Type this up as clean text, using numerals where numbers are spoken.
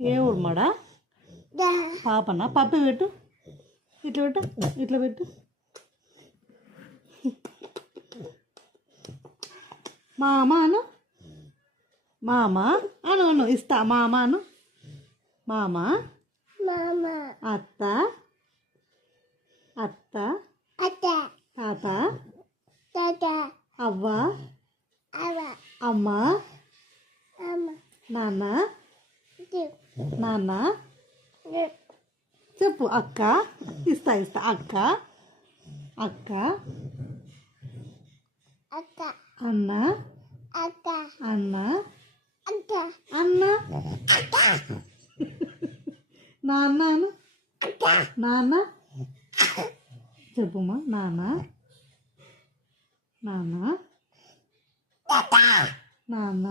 ఏ ఊరుమాడా పాపనా పప్పి పెట్టు ఇట్లా పెట్టు ఇట్లా పెట్టు మామ అను మామ అను అను ఇస్తా మామ అను మామ అత్త అత్త తాత అవ్వ అమ్మ నాన్న నాన్న చెప్పు అక్క ఇస్తా ఇస్తా అక్క అక్క అన్న అన్న అన్న నాన్న నాన్న చెప్పుమా నాన్న నాన్న నాన్న